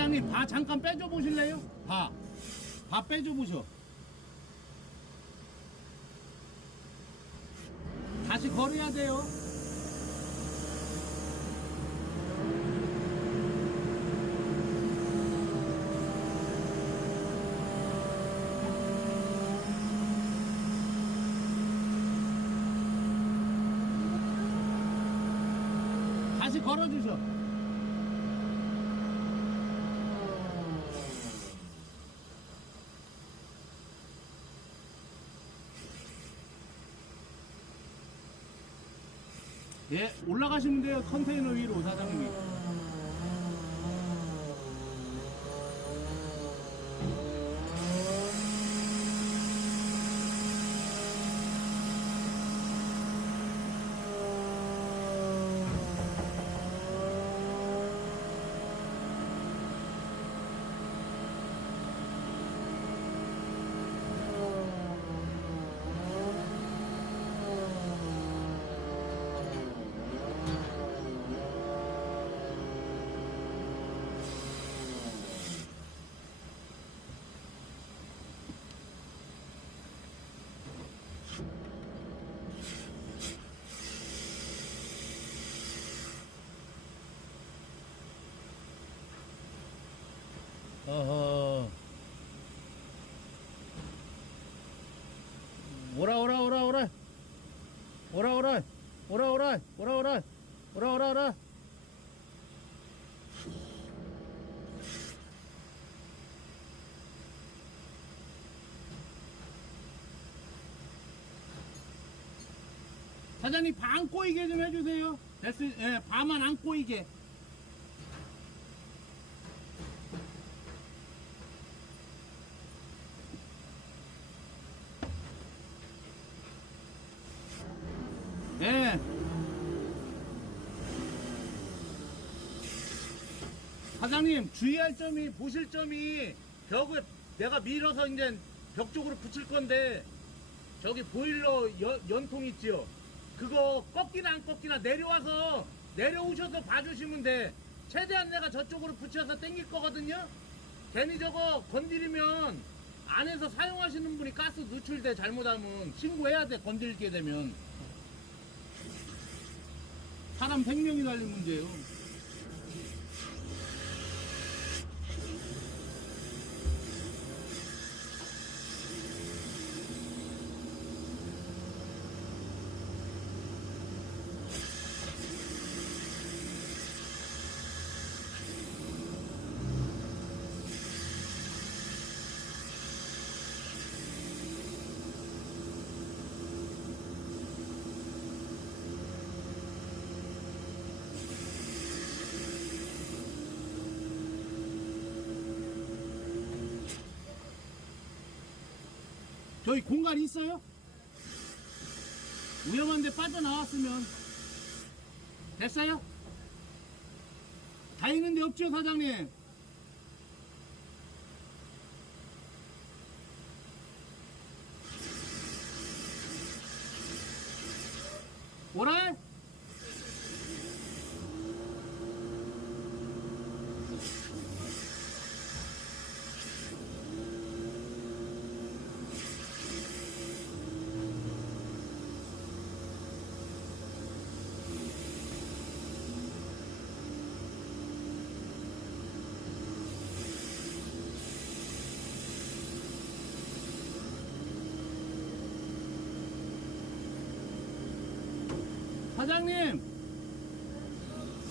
사장님 바 잠깐 빼줘 보실래요? 바. 바 빼줘 보셔. 다시 걸어야 돼요. 다시 걸어주셔. 예, 올라가시면 돼요. 컨테이너 위로 사장님이. 어허. 오라 오라 오라 오라. 오라 오라. 오라 오라. 오라 오라. 오라 오라 오라. 사장님 바안 꼬이게 좀 해주세요. 됐어, 예, 바만 안 꼬이게. 예. 사장님 주의할 점이 보실 점이 벽을 내가 밀어서 이제 벽 쪽으로 붙일 건데 저기 보일러 연, 연통 있지요? 그거 꺾이나 안 꺾이나 내려와서 내려오셔서 봐주시면 돼. 최대한 내가 저쪽으로 붙여서 당길 거거든요? 괜히 저거 건드리면 안에서 사용하시는 분이 가스 누출돼 잘못하면 신고해야 돼 건들게 되면. 사람 생명이 달린 문제예요. 저기 공간 있어요? 위험한데 빠져나왔으면 됐어요? 다 있는데 없죠 사장님? 오라? 사장님.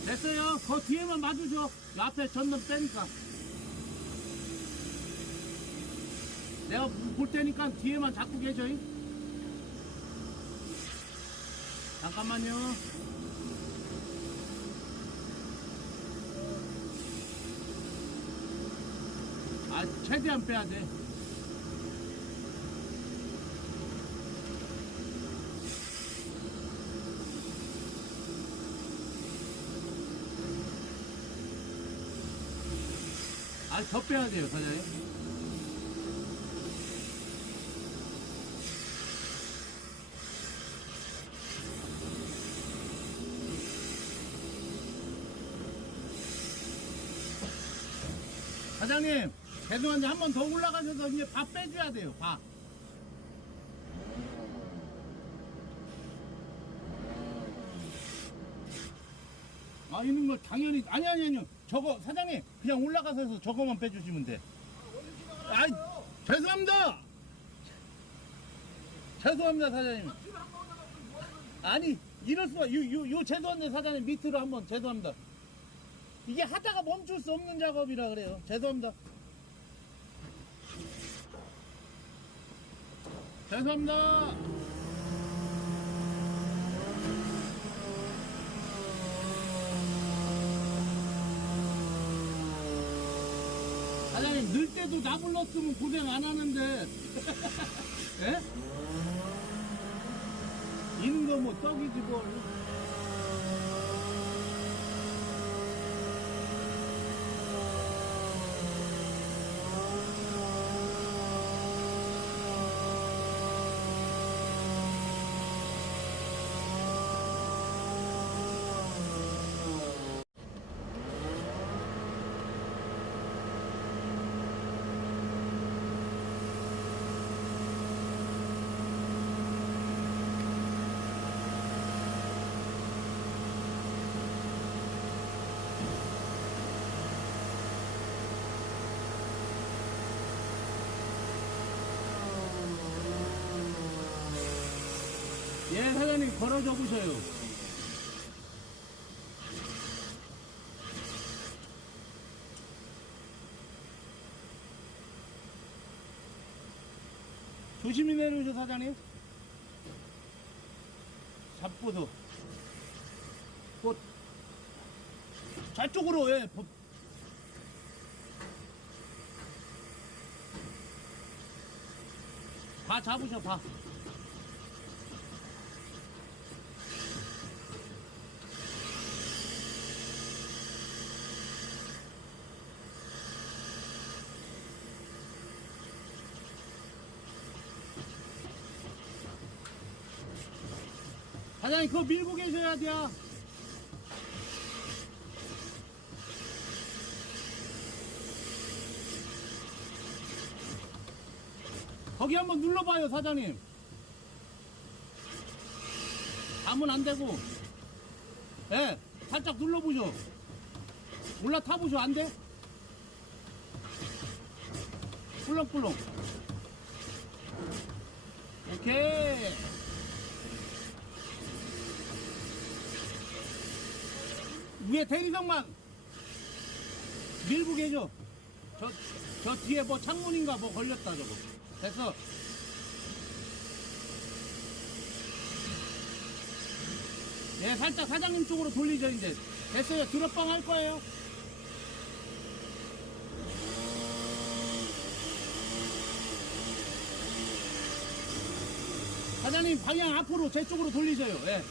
됐어요. 그 뒤에만 맞으죠. 요 앞에 전면 빼니까. 내가 볼 테니까 뒤에만 잡고 계셔 잠깐만요. 아 최대한 빼야 돼 아, 더 빼야 돼요, 사장님. 사장님, 죄송한데 한 번 더 올라가셔서 이제 밥 빼줘야 돼요, 밥. 아, 있는 걸 당연히, 아니, 아니, 아니요. 저거, 사장님, 그냥 올라가서 해서 저거만 빼주시면 돼. 아이, 죄송합니다! 죄송합니다, 사장님. 아니, 이럴 수가, 요, 요, 요 죄송한데, 사장님, 밑으로 한번 죄송합니다. 이게 하다가 멈출 수 없는 작업이라 그래요. 죄송합니다. 죄송합니다. 사장님, 늘 때도 나 불렀으면 고생 안 하는데. 예? 이는 거뭐 떡이지 뭘. 예, 사장님, 걸어 적으셔요. 조심히 내려오셔, 사장님. 잡고도. 꽃. 저쪽으로, 예. 보- 봐, 잡으셔, 봐. 사장님 그거 밀고 계셔야 돼요. 거기 한번 눌러봐요 사장님. 담은 안되고. 예 살짝 눌러보죠. 올라타보죠 안돼? 꿀렁꿀렁. 오케이 위에 대리석만 밀고 계죠. 저, 저 뒤에 뭐 창문인가 뭐 걸렸다 저거. 됐어. 예, 살짝 사장님 쪽으로 돌리죠 이제. 됐어요. 드롭방 할 거예요. 사장님 방향 앞으로 제 쪽으로 돌리셔요. 예.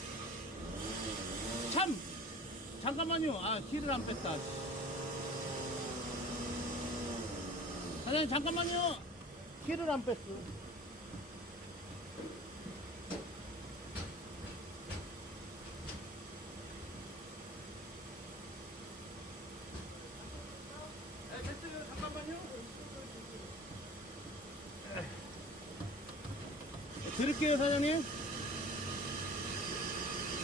참 잠깐만요. 아, 키를 안 뺐다. 사장님, 잠깐만요. 키를 안 뺐어. 네, 됐어요. 잠깐만요. 드릴게요, 사장님.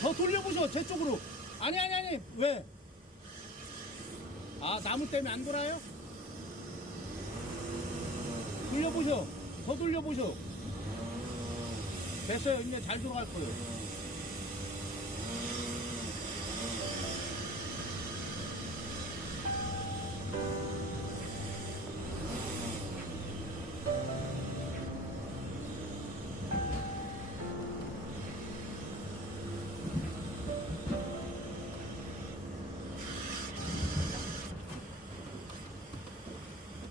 더 돌려보셔, 제 쪽으로. 아니, 아니, 아니. 왜? 아, 나무 때문에 안 돌아요? 돌려보셔. 더 돌려보셔. 됐어요. 이제 잘 돌아갈 거예요.